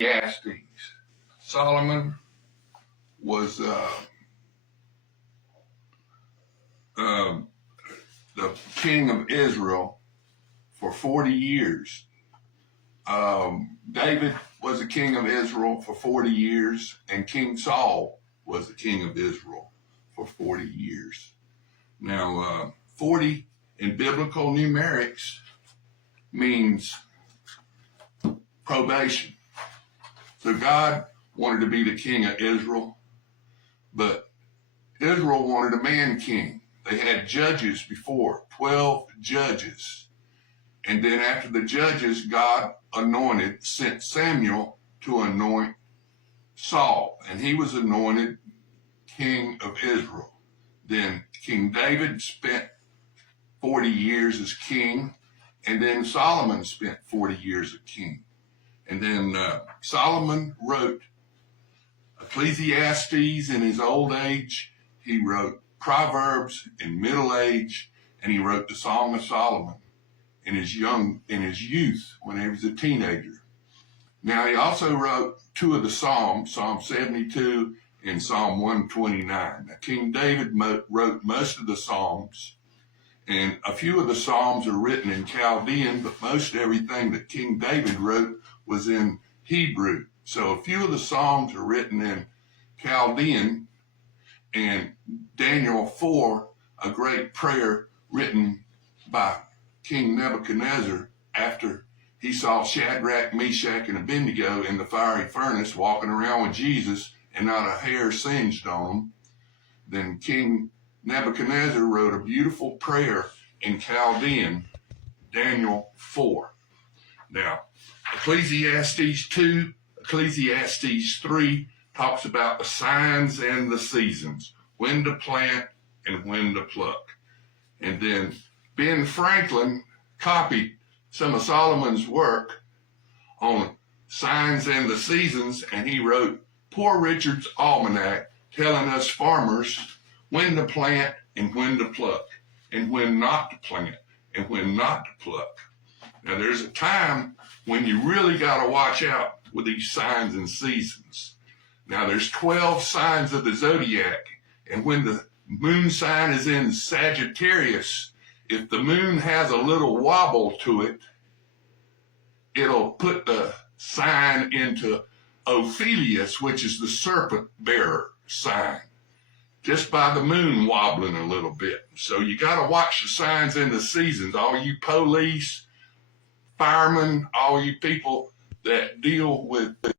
Ecclesiastes. Solomon was the king of Israel for 40 years. David was the king of Israel for 40 years, and King Saul was the king of Israel for 40 years. Now, 40 in biblical numerics means probation. So God wanted to be the king of Israel, but Israel wanted a man king. They had judges before, 12 judges. And then after the judges, God sent Samuel to anoint Saul, and he was anointed king of Israel. Then King David spent 40 years as king, and then Solomon spent 40 years as king. And then Solomon wrote Ecclesiastes in his old age. He wrote Proverbs in middle age, and he wrote the Song of Solomon in his youth when he was a teenager. Now he also wrote two of the Psalms, Psalm 72 and Psalm 129. Now, King David wrote most of the Psalms, and a few of the Psalms are written in Chaldean, but most everything that King David wrote was in Hebrew. So a few of the Psalms are written in Chaldean, and Daniel 4, a great prayer written by King Nebuchadnezzar after he saw Shadrach, Meshach, and Abednego in the fiery furnace walking around with Jesus and not a hair singed on them. Then King Nebuchadnezzar wrote a beautiful prayer in Chaldean, Daniel 4. Now, Ecclesiastes 2, Ecclesiastes 3 talks about the signs and the seasons, when to plant and when to pluck. And then Ben Franklin copied some of Solomon's work on signs and the seasons, and he wrote Poor Richard's Almanac, telling us farmers when to plant and when to pluck, and when not to plant and when not to pluck. Now, there's a time when you really got to watch out with these signs and seasons. Now, there's 12 signs of the zodiac, and when the moon sign is in Sagittarius, if the moon has a little wobble to it, it'll put the sign into Ophiuchus, which is the serpent bearer sign, just by the moon wobbling a little bit. So you got to watch the signs and the seasons. All you police, firemen, all you people that deal with